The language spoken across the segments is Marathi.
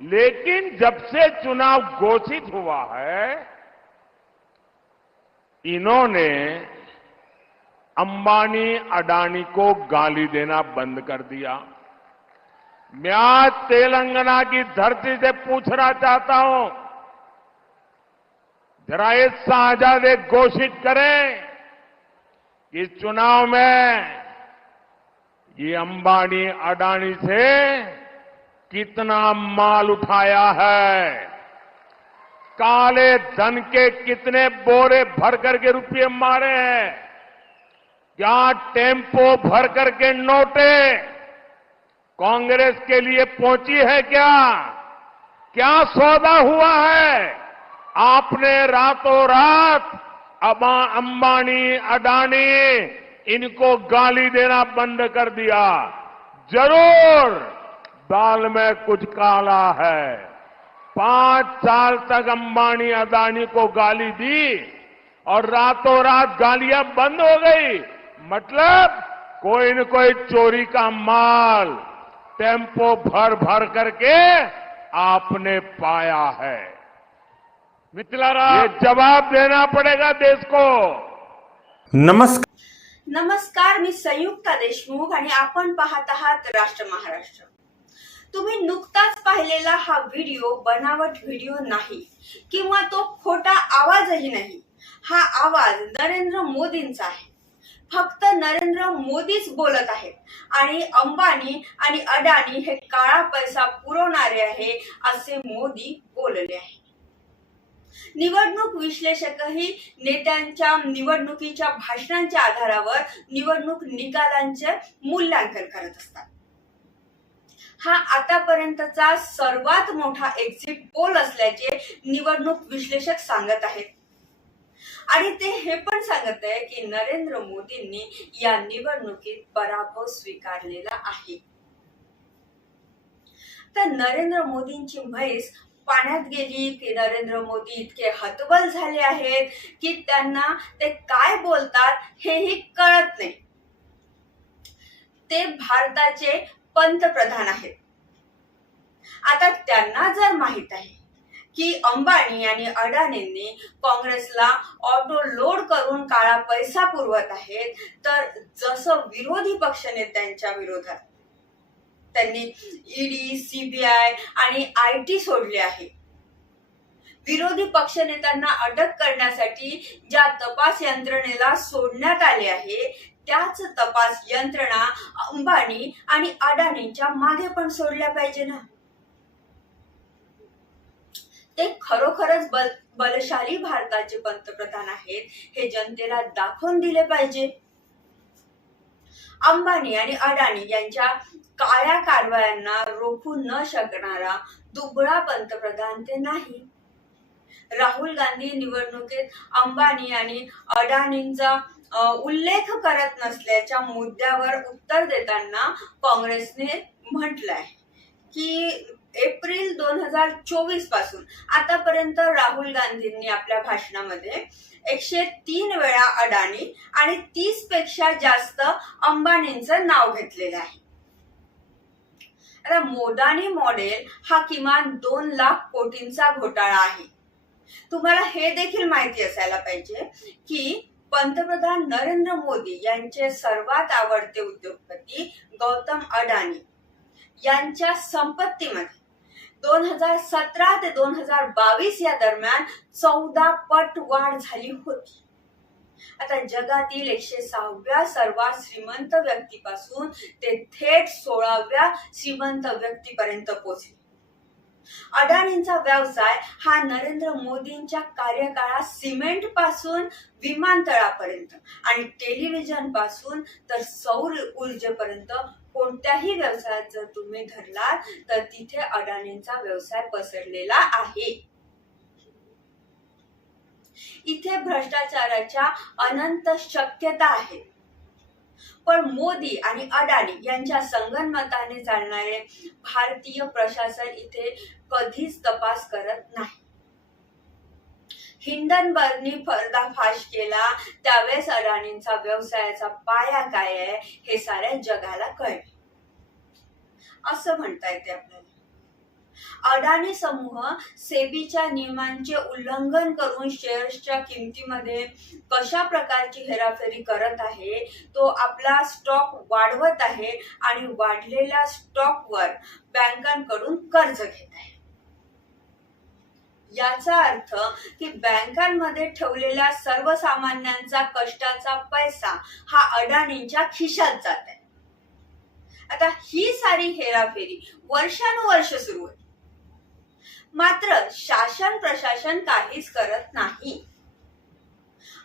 लेकिन जब से चुनाव घोषित हुआ है, इन्होंने अंबानी अडानी को गाली देना बंद कर दिया। मैं आज तेलंगाना की धरती से पूछना चाहता हूँ, जरा ये साझाद एक घोषित करें कि चुनाव में ये अंबानी अडानी से कितना माल उठाया है। काले धन के कितने बोरे भर करके रुपये मारे हैं। क्या टेंपो भर करके नोटे। कांग्रेस के लिए पहुँची है क्या? क्या सौदा हुआ है? आपने रातों रात अबा अंबानी, अडानी, इनको गाली देना बंद कर दिया। ज़रूर। दाल में कुछ काला है। पाँच साल तक अंबानी अदानी को गाली दी और रातों रात गालियाँ बंद हो गई। मतलब कोई न कोई चोरी का माल टेंपो भर भर करके आपने पाया है। मित्रांनो ये जवाब देना पड़ेगा देश को। नमस्कार। नमस्कार मी संयुक्ता देशमुख आणि आपण पाहत आहात राष्ट्र महाराष्ट्र. तुम्ही नुकताच पाहिलेला हा व्हिडिओ बनावट व्हिडिओ नाही किंवा तो खोटा आवाजही नाही. हा आवाज नरेंद्र मोदींचा आहे. फक्त नरेंद्र मोदीच बोलत आहेत. आणि अंबानी आणि अडाणी हे काळा पैसा पुरवणारे आहे असे मोदी बोलले आहे निवडणूक विश्लेषकही नेत्यांच्या निवडणुकीच्या भाषणांच्या आधारावर निवडणूक निकालांचे मूल्यांकन करत असतात. हा आतापर्यंतचा सर्वात मोठा एक्झिट पोल असल्याचे निवडणूक विश्लेषक सांगत आहेत. आणि ते हे पण सांगत आहे की नरेंद्र मोदींनी या निवडणुकीत पराभव स्वीकारलेला आहे. तर नरेंद्र मोदींची म्हैस पाण्यात गेली की नरेंद्र मोदी इतके हतबल झाले आहेत की त्यांना ते काय बोलतात हेही कळत नाही. ते भारताचे पंतप्रधान आहेत. आता त्यांना जर माहीत आहे की अंबानी आणि अडाणींनी काँग्रेसला ऑटो लोड करून काळा पैसा पुरवत आहेत तर जसं विरोधी पक्षनेत्यांच्या विरोधात त्यांनी ईडी सीबीआय आणि आय टी सोडले आहे. विरोधी पक्षनेत्यांना अटक करण्यासाठी ज्या तपास यंत्रणेला सोडण्यात आले आहे त्याच तपास यंत्रणा अंबानी आणि अडाणींच्या मागे पण सोडल्या पाहिजे ना? ते खरोखरच बल बलशाली भारताचे पंतप्रधान आहेत हे जनतेला दाखवून दिले पाहिजे. अंबानी आणि अडाणी यांच्या काळ्या कारवायांना रोखू न शकणारा दुबळा पंतप्रधान ते नाही. राहुल गांधी निवडणुकीत अंबानी आणि अडाणींचा उल्लेख करत नसल्याच्या मुद्द्यावर उत्तर देताना काँग्रेसने म्हटलंय की एप्रिल दोन हजार चोवीसपासून आतापर्यंत राहुल गांधींनी आपल्या भाषणामध्ये एकशे तीन वेळा अडाणी आणि तीसपेक्षा जास्त अंबानींचं नाव घेतलेलं आहे. आता मोदानी मॉडेल हा किमान दोन लाख कोटींचा घोटाळा आहे. तुम्हाला हे देखील माहिती असायला पाहिजे की पंतप्रधान नरेंद्र मोदी यांचे सर्वात आवडते उद्योगपती गौतम अडाणी यांच्या संपत्तीमध्ये दोन हजार सतरा ते दोन हजार बावीस या दरम्यान चौदा पट वाढ झाली होती. आता जगातील एकशे सहाव्या सर्वात श्रीमंत व्यक्तीपासून ते थेट सोळाव्या श्रीमंत व्यक्तीपर्यंत पोहोचले. अडाणींचा व्यवसाय हा नरेंद्र मोदींच्या कार्यकाळात सिमेंटपासून विमानतळापर्यंत आणि टेलिव्हिजनपासून तर सौर ऊर्जेपर्यंत कोणत्याही व्यवसायात जर तुम्ही धरलात तर तिथे अडाणींचा व्यवसाय पसरलेला आहे. इथे भ्रष्टाचाराच्या अनंत शक्यता आहेत. पण मोदी आणि अडाणी यांच्या संगनमताने चालणारे भारतीय प्रशासन इथे कधीच तपास करत नाही. हिंडनबर्गनी पर्दाफाश केला. त्यावेळेस अडाणींचा व्यवसायाचा पाया काय आहे हे साऱ्या जगाला कळले. असं म्हणता येते आपल्याला. अडाणी समूह सेबीच्या नियमांचे उल्लंघन करून शेअर्सच्या किमतीमध्ये कशा प्रकारची हेराफेरी करत आहे तो आपला स्टॉक वाढवत आहे आणि वाढलेल्या स्टॉकवर बँकांकडून कर्ज घेत आहे. याचा अर्थ की बँकांमध्ये ठेवलेल्या सर्वसामान्यांचा कष्टाचा पैसा हा अडाणींच्या खिशात जात आहे आता ही सारी हेराफेरी वर्षानुवर्ष सुरू आहे मात्र शासन प्रशासन काहीच करत नाही.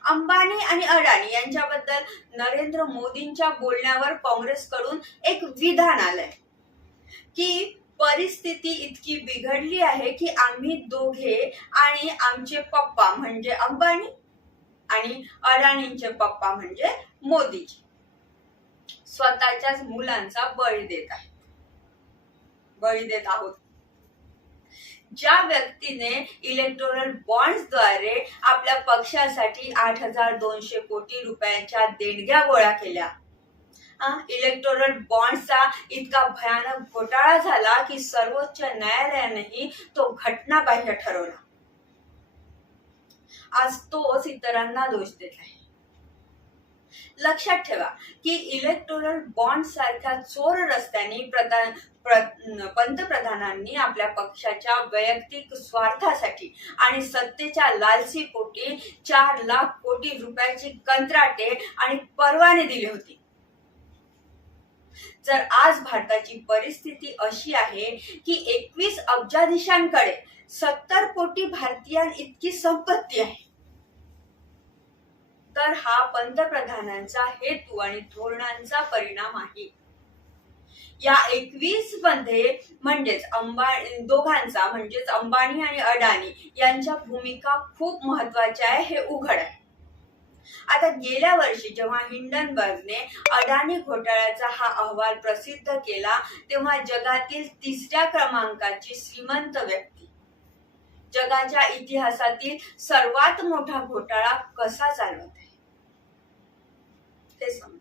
अंबानी आणि अडाणी यांच्याबद्दल नरेंद्र मोदींच्या बोलण्यावर काँग्रेसकडून एक विधान आलंय की परिस्थिती इतकी बिघडली आहे की आम्ही दोघे आणि आमचे पप्पा म्हणजे अंबानी आणि अडाणींचे पप्पा म्हणजे मोदीजी. स्वतःच्याच मुलांचा बळी देत आहे बळी देत आहोत. ज्या व्यक्तीने इलेक्टोरल बॉन्ड्सद्वारे आपल्या पक्षासाठी आठ हजार दोनशे कोटी रुपयांच्या देणग्या गोळा केल्या इलेक्टोरल बॉन्डचा इतका भयानक घोटाळा झाला की सर्वोच्च न्यायालयानेही तो घटनाबाह्य ठरवला. आज तोच इतरांना दोष देत आहे. लक्षात ठेवा की इलेक्टोरल बॉन्ड सारख्या चोर रस्त्यांनी प्रधान पंतप्रधानांनी आपल्या पक्षाच्या वैयक्तिक स्वार्थासाठी आणि सत्तेच्या लालसीपोटी चार लाख कोटी रुपयाची कंत्राटे आणि परवाने दिली होती. जर आज भारताची परिस्थिती अशी आहे की एकवीस अब्जाधीशांकडे सत्तर कोटी भारतीयां इतकी संपत्ती आहे. तर हा पंतप्रधानांचा हेतू आणि धोरणांचा परिणाम आहे. या एकवीसमध्ये म्हणजेच अंबा दोघांचा म्हणजेच अंबानी आणि अडाणी यांच्या भूमिका खूप महत्त्वाच्या आहे हे उघड आहे. आता गेल्या वर्षी जेव्हा हिंडनबर्गने अडाणी घोटाळ्याचा हा अहवाल प्रसिद्ध केला तेव्हा जगातील तिसऱ्या क्रमांकाची श्रीमंत व्यक्ती. जगाच्या इतिहासातील सर्वात मोठा घोटाळा कसा चालवत आहे? ते समज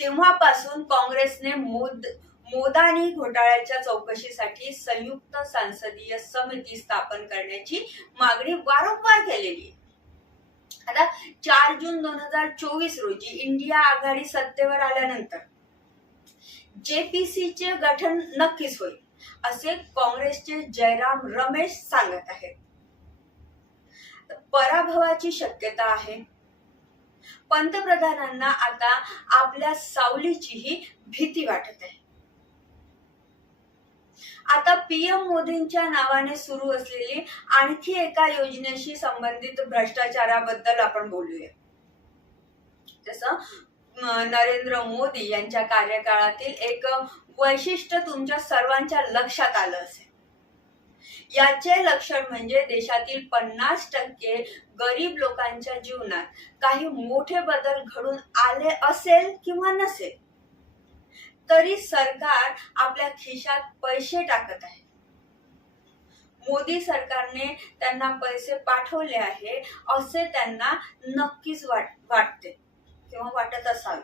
तेव्हापासून काँग्रेसने मोद मोदानी घोटाळ्याच्या चौकशीसाठी संयुक्त संसदीय समिती स्थापन करण्याची मागणी वारंवार केलेली आहे. आता चार जून दोन हजार चोवीस रोजी इंडिया आघाडी सत्तेवर आल्यानंतर जेपीसी चे गठन नक्कीच होईल असे काँग्रेसचे जयराम रमेश सांगत आहेत. पराभवाची शक्यता आहे. पंतप्रधानांना आता आपल्या सावलीचीही भीती वाटत आहे. आता पीएम मोदींच्या नावाने सुरू असलेली आणखी एका योजनेशी संबंधित भ्रष्टाचाराबद्दल आपण बोलूया. जसं नरेंद्र मोदी यांच्या कार्यकाळातील एक वैशिष्ट्य तुमच्या सर्वांच्या लक्षात आलं असेल. याचे लक्षण म्हणजे देशातील पन्नास टक्के गरीब लोकांच्या जीवनात काही मोठे बदल घडून आले असेल किंवा नसेल? तरी सरकार आपल्या खिशात पैसे टाकत आहे. मोदी सरकारने त्यांना पैसे पाठवले आहे असे त्यांना नक्कीच वाट वाटते किंवा वाटत असावे.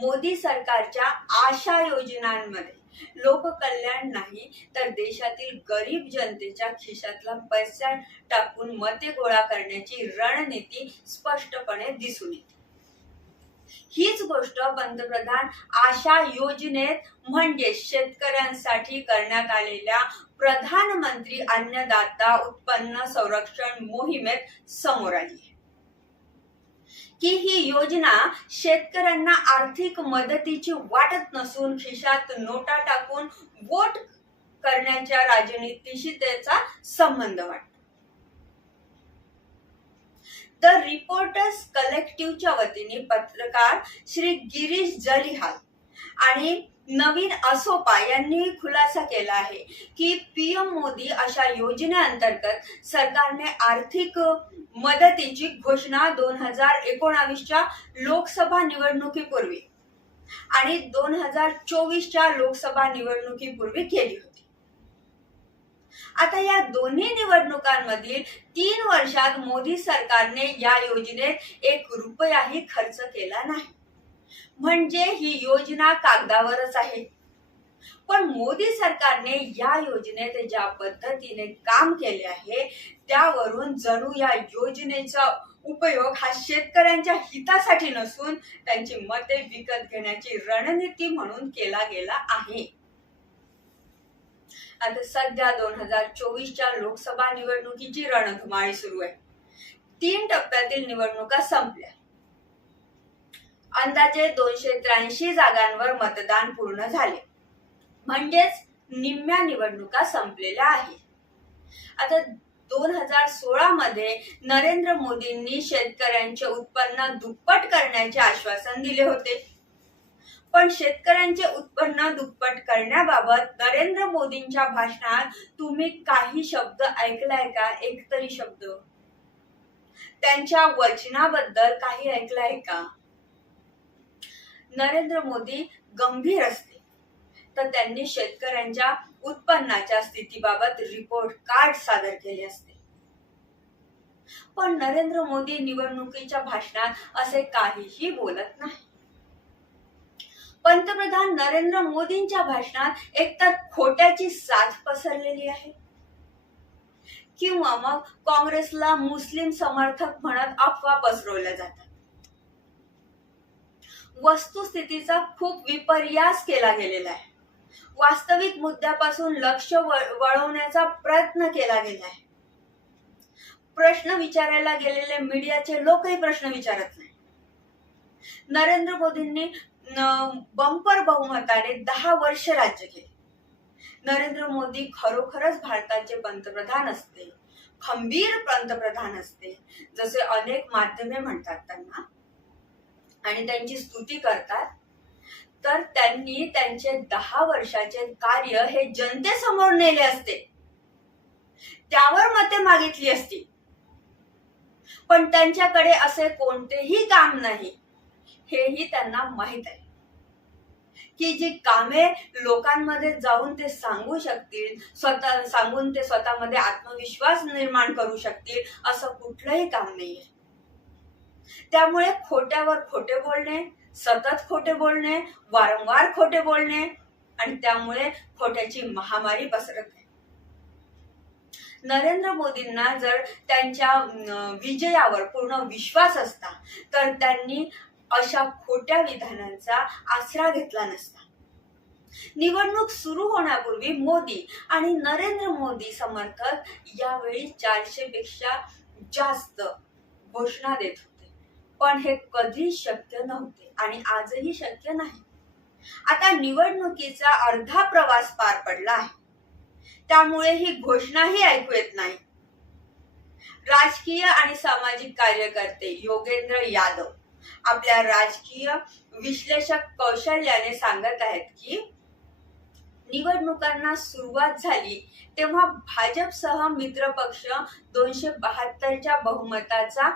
मोदी सरकारच्या आशा योजनांमध्ये लोककल्याण नाही तर देशातील गरीब जनतेच्या खिशातला पैसा टाकून मते गोळा करण्याची रणनीती स्पष्टपणे दिसून येते. हीच गोष्ट पंतप्रधान आशा योजनेत म्हणजे शेतकऱ्यांसाठी करण्यात आलेल्या प्रधानमंत्री अन्नदाता उत्पन्न संरक्षण मोहिमेत समोर आली आहे. की ही योजना शेतकऱ्यांना आर्थिक मदतीची वाटत नसून खिशात नोटा टाकून वोट करण्याच्या राजनीतीशी त्याचा संबंध वाटतो. द रिपोर्टर्स कलेक्टिव्हच्या वतीने पत्रकार श्री गिरीश जलिहाल आणि नवीन असोपा यांनी खुलासा केला आहे की पीएम मोदी अशा योजनेअंतर्गत सरकारने आर्थिक मदतीची घोषणा दोन हजार एकोणावीसच्या लोकसभा निवडणुकीपूर्वी आणि दोन हजार चोवीसच्या लोकसभा निवडणुकीपूर्वी केली होती. आता या दोन्ही निवडणुकांमधील तीन वर्षात मोदी सरकारने या योजनेत एक रुपयाही खर्च केला नाही. म्हणजे ही योजना कागदावरच आहे. पण मोदी सरकारने या योजनेत ज्या पद्धतीने काम केले आहे त्यावरून जणू या योजनेचा उपयोग हा शेतकऱ्यांच्या हितासाठी नसून त्यांची मते विकत घेण्याची रणनीती म्हणून केला गेला आहे. आता सध्या दोन हजार चोवीसच्या लोकसभा निवडणुकीची रणधुमाळी सुरू आहे. तीन टप्प्यातील निवडणुका संपल्या. अंदाजे दोनशे त्र्याऐंशी जागांवर मतदान पूर्ण झाले. म्हणजेच निम्म्या निवडणुका संपलेल्या आहेत. आता दोन हजार सोळा मध्ये नरेंद्र मोदींनी शेतकऱ्यांचे उत्पन्न दुप्पट करण्याचे आश्वासन दिले होते. पण शेतकऱ्यांचे उत्पन्न दुप्पट करण्याबाबत नरेंद्र मोदींच्या भाषणात तुम्ही काही शब्द ऐकलाय का? एक तरी शब्द. त्यांच्या वचनाबद्दल काही ऐकलाय का? नरेंद्र मोदी गंभीर असते तर त्यांनी शेतकऱ्यांच्या उत्पन्नाच्या स्थितीबाबत रिपोर्ट कार्ड सादर केले असते. पण नरेंद्र मोदी निवडणुकीच्या भाषणात असे काहीही बोलत नाही. पंतप्रधान नरेंद्र मोदींच्या भाषणात एकतर खोट्याची साथ पसरलेली आहे. किंवा मग काँग्रेसला मुस्लिम समर्थक म्हणत अफवा पसरवल्या जातात. वस्तुस्थितीचा खूप विपर्यास केला गेलेला आहे. वास्तविक मुद्द्यापासून लक्ष वळवण्याचा प्रयत्न केला गेला आहे. प्रश्न विचारायला गेलेले मीडियाचे लोकही प्रश्न विचारत नाही नरेंद्र मोदींनी बंपर बहुमताने दहा वर्ष राज्य केले. नरेंद्र मोदी खरोखरच भारताचे पंतप्रधान असते. खंबीर पंतप्रधान असते जसे अनेक माध्यमे म्हणतात त्यांना. आणि त्यांची स्तुती करतात. तर त्यांनी त्यांचे दहा वर्षाचे कार्य हे जनतेसमोर नेले असते. त्यावर मते मागितली असती. पण त्यांच्याकडे असे कोणतेही काम नाही. हेही त्यांना माहीत आहे. की जी कामे लोकांमध्ये जाऊन ते सांगू शकतील स्वतः सांगून ते स्वतःमध्ये आत्मविश्वास निर्माण करू शकतील असं कुठलंही काम नाहीये. त्यामुळे खोट्यावर खोटे बोलणे सतत खोटे बोलणे वारंवार खोटे बोलणे आणि त्यामुळे खोट्याची महामारी पसरत. आहे नरेंद्र मोदींना जर त्यांच्या विजयावर पूर्ण विश्वास असता तर त्यांनी अशा खोट्या विधानांचा आसरा घेतला नसता. निवडणूक सुरू होण्यापूर्वी मोदी आणि नरेंद्र मोदी समर्थक यावेळी चारशे पेक्षा जास्त घोषणा देत होते. पण हे कधी शक्य नव्हते आणि आजही शक्य नाही. आता निवडणुकीचा अर्धा प्रवास पार पडला आहे. त्यामुळे ही घोषणाही ऐकू येत नाही. राजकीय आणि सामाजिक कार्यकर्ते योगेंद्र यादव आपल्या राजकीय विश्लेषक कौशल्याने सांगत आहेत की निवडणुकांना सुरुवात झाली तेव्हा भाजपसह मित्र पक्ष दोनशे बहात्तरच्या बहुमताचा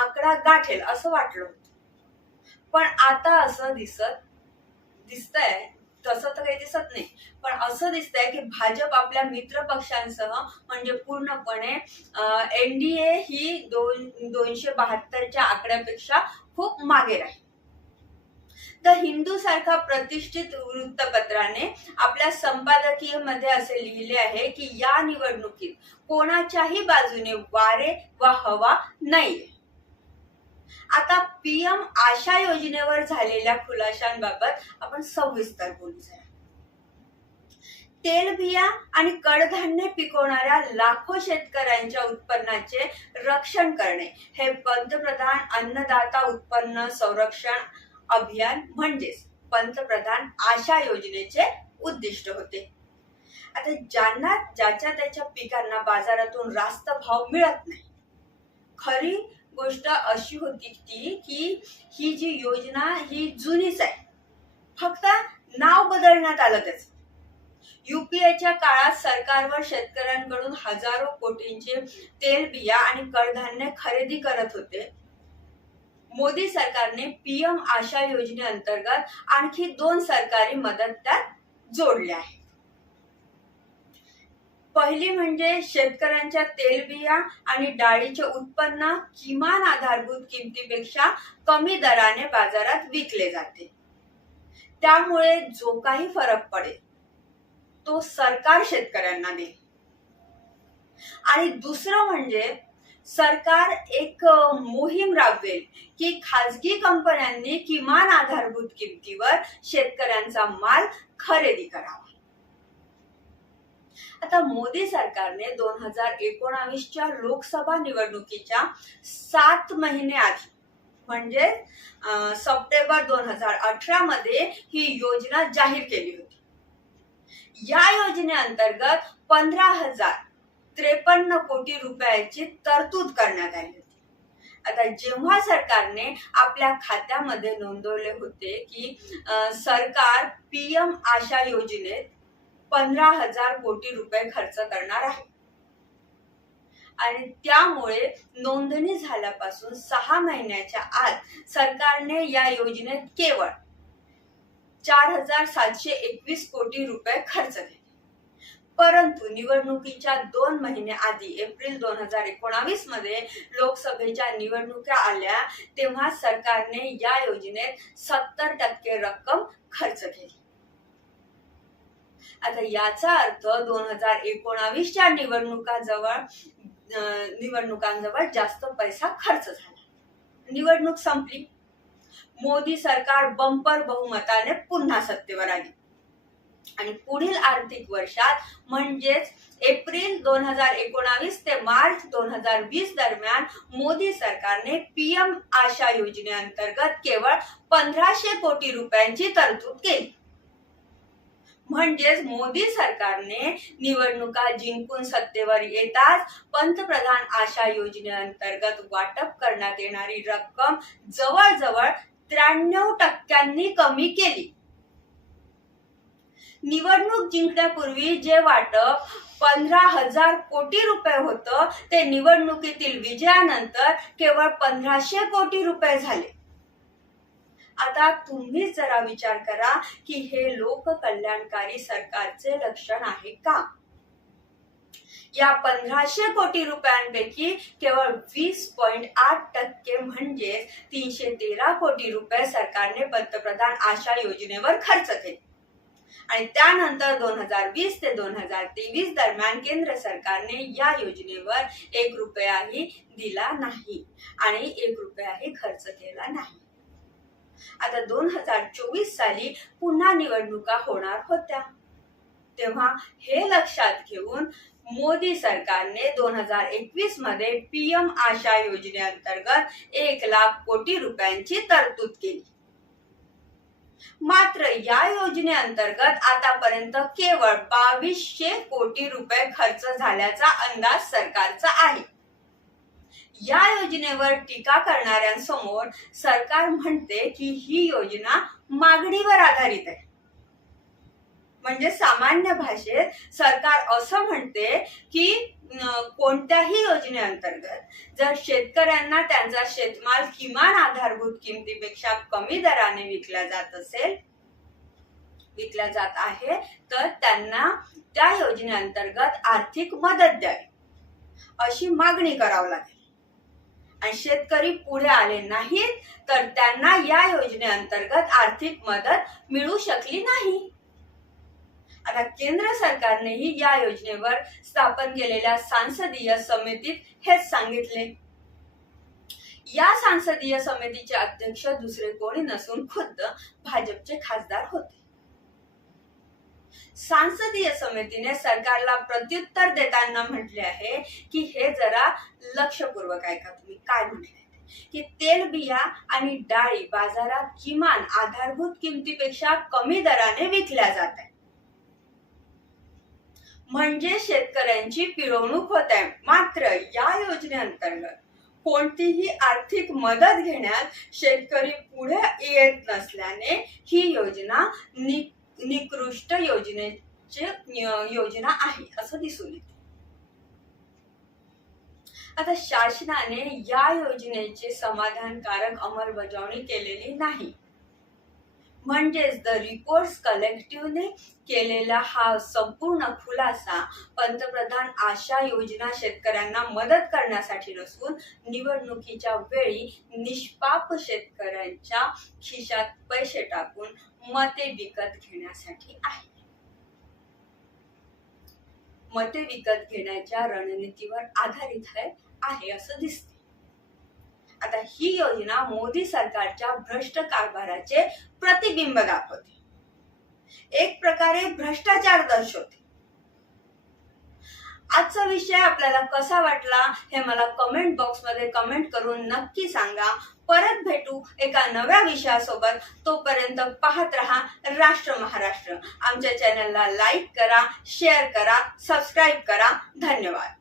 आकडा गाठेल असं वाटलं होतं. पण आता असं दिसत दिसतंय तसं तर काही दिसत नाही. पण असं दिसतंय की भाजप आपल्या मित्र पक्षांसह म्हणजे पूर्णपणे एनडीए ही दोन दोनशे बहात्तरच्या आकड्यापेक्षा खूप मागे राहील. द हिंदू सारख्या प्रतिष्ठित वृत्तपत्राने आपल्या संपादकीयमध्ये असे लिहिले आहे की या निवडणुकीत कोणाच्याही बाजूने वारे व हवा नाहीये. आता पीएम आशा योजनेवर झालेल्या खुलाशांबाबत आपण सविस्तर बोलूया. तेलबिया आणि कडधान्य पिकवणाऱ्या लाखो शेतकऱ्यांच्या उत्पन्नाचे रक्षण करणे हे पंतप्रधान अन्नदाता उत्पन्न संरक्षण अभियान म्हणजेच पंतप्रधान आशा योजनेचे उद्दिष्ट होते. आता ज्यांना ज्याच्या त्याच्या पिकांना बाजारातून रास्त भाव मिळत नाही खरी गोष्ट अशी होती ती की ही जी योजना ही जुनीच आहे. फक्त नाव बदलण्यात आलं त्याच. युपीएच्या काळात सरकारवर शेतकऱ्यांकडून हजारो कोटींचे तेल बिया आणि कडधान्य खरेदी करत होते. मोदी सरकारने पीएम आशा योजनेअंतर्गत आणखी दोन सरकारी मदत त्यात जोडल्या आहेत पहिली म्हणजे शेतकऱ्यांच्या तेलबिया आणि डाळीचे उत्पन्न किमान आधारभूत किमतीपेक्षा कमी दराने बाजारात विकले जाते. त्यामुळे जो काही फरक पडेल तो सरकार शेतकऱ्यांना देईल. आणि दुसरं म्हणजे सरकार एक मोहीम राबवेल की खाजगी कंपन्यांनी किमान आधारभूत किमतीवर शेतकऱ्यांचा माल खरेदी करावा. आता मोदी सरकारने दोन हजार एकोणावीसच्या लोकसभा निवडणुकीच्या सात महिने आधी म्हणजे सप्टेंबर दोन हजार अठरा मध्ये ही योजना जाहीर केली होती. या योजनेअंतर्गत पंधरा हजार त्रेपन्न कोटी रुपयाची तरतूद करण्यात आली होती. आता जेव्हा सरकारने आपल्या खात्यामध्ये नोंदवले होते की सरकार पीएम आशा योजनेत पंधरा हजार कोटी रुपये खर्च करणार आहे. आणि त्यामुळे नोंदणी झाल्यापासून सहा महिन्याच्या आत सरकारने या योजनेत केवळ चार हजार सातशे एकवीस कोटी रुपये खर्च केले. परंतु निवडणुकीच्या दोन महिने आधी एप्रिल दोन हजार एकोणावीसमध्ये लोकसभेच्या निवडणुका आल्या तेव्हा सरकारने या योजनेत सत्तर टक्के रक्कम खर्च केली. आता याचा अर्थ दोन हजार एकोणावीसच्या निवडणुकाजवळ निवडणुकांजवळ जास्त पैसा खर्च झाला. निवडणूक संपली. मोदी सरकार बंपर बहुमताने पुन्हा सत्तेवर आली. आणि पुढील आर्थिक वर्षात म्हणजेच एप्रिल दोन हजार एकोणावीस ते मार्च दोन हजार वीस दरम्यान मोदी सरकारने पीएम आशा योजनेअंतर्गत केवळ पंधराशे कोटी रुपयांची तरतूद केली. म्हणजेच मोदी सरकारने निवडणुका जिंकून सत्तेवर येताच पंतप्रधान आशा योजनेअंतर्गत वाटप करण्यात येणारी रक्कम जवळजवळ त्र्याण्णव टक्क्यांनी कमी केली. निवडणूक जिंकण्यापूर्वी जे वाटप पंधरा हजार कोटी रुपये होतं ते निवडणुकीतील विजयानंतर केवळ पंधराशे कोटी रुपये झाले. आता तुम्हीच जरा विचार करा की हे लोककल्याणकारी सरकारचे लक्षण आहे का? या पंधराशे कोटी रुपयांपैकी केवळ वीस पॉइंट आठ टक्के म्हणजे तीनशे तेरा कोटी रुपये सरकारने पंतप्रधान आशा योजनेवर खर्च केले. आणि त्यानंतर दोन हजार वीस ते दोन हजार तेवीस दरम्यान केंद्र सरकारने या योजनेवर एक रुपयाही दिला नाही आणि एक रुपयाही खर्च केला नाही. आता दोन हजार चोवीस साली पुन्हा निवडणुका होणार होत्या. तेव्हा हे लक्षात घेऊन मोदी सरकारने दोन हजार एकवीसमध्ये पीएम आशा योजनेअंतर्गत एक लाख कोटी रुपयांची तरतूद केली. मात्र या योजनेअंतर्गत आतापर्यंत केवळ बावीसशे कोटी रुपये खर्च झाल्याचा अंदाज सरकारचा आहे. या योजनेवर टीका करणाऱ्यांसमोर सरकार म्हणते की ही योजना मागणीवर आधारित आहे. म्हणजे सामान्य भाषेत सरकार असं म्हणते की कोणत्याही योजनेअंतर्गत जर शेतकऱ्यांना त्यांचा शेतमाल किमान आधारभूत किमतीपेक्षा कमी दराने विकला जात असेल विकला जात आहे तर त्यांना त्या योजनेअंतर्गत आर्थिक मदत द्यावी. अशी मागणी करावी लागेल. आणि शेतकरी पुढे आले नाहीत तर त्यांना या योजनेअंतर्गत आर्थिक मदत मिळू शकली नाही. आता केंद्र सरकारनेही या योजनेवर स्थापन केलेल्या सांसदीय समितीत हेच सांगितले. या सांसदीय समितीचे अध्यक्ष दुसरे कोणी नसून खुद्द भाजपचे खासदार होते. सांसदीय समितीने सरकारला प्रत्युत्तर देताना म्हटले आहे की हे जरा लक्षपूर्वक ऐका तुम्ही. काय म्हटले की तेलबिया आणि डाळी बाजारात किमान आधारभूत किमतीपेक्षा कमी दराने विकल्या जात आहे म्हणजे शेतकऱ्यांची पिळवणूक होत आहे. मात्र या योजनेअंतर्गत कोणतीही आर्थिक मदत घेण्यात शेतकरी पुढे येत नसल्याने ही योजना नि निकृष्ट योजनेचे योजना आहे असं दिसून येते. आता शासनाने या योजनेची समाधानकारक अंमलबजावणी केलेली नाही. म्हणजेच द रिपोर्ट्स कलेक्टिव्हने केलेला हा संपूर्ण खुलासा पंतप्रधान आशा योजना शेतकऱ्यांना मदत करण्यासाठी नसून निवडणुकीच्या वेळी निष्पाप शेतकऱ्यांच्या खिशात पैसे टाकून मते विकत घेण्यासाठी आहे. मते विकत घेण्याच्या रणनीतीवर आधारित आहे असं दिसते. आता ही योजना मोदी सरकारच्या भ्रष्ट कारभाराचे प्रतिबिंब दाखवते. एक प्रकारे भ्रष्टाचार दर्शवते. आजचा विषय आपल्याला कसा वाटला हे मला कमेंट बॉक्समध्ये कमेंट करून नक्की सांगा. परत भेटू एका नव्या विषयासोबत. तोपर्यंत पाहत रहा राष्ट्र महाराष्ट्र. आमच्या चॅनलला लाईक करा शेअर करा सबस्क्राईब करा. धन्यवाद.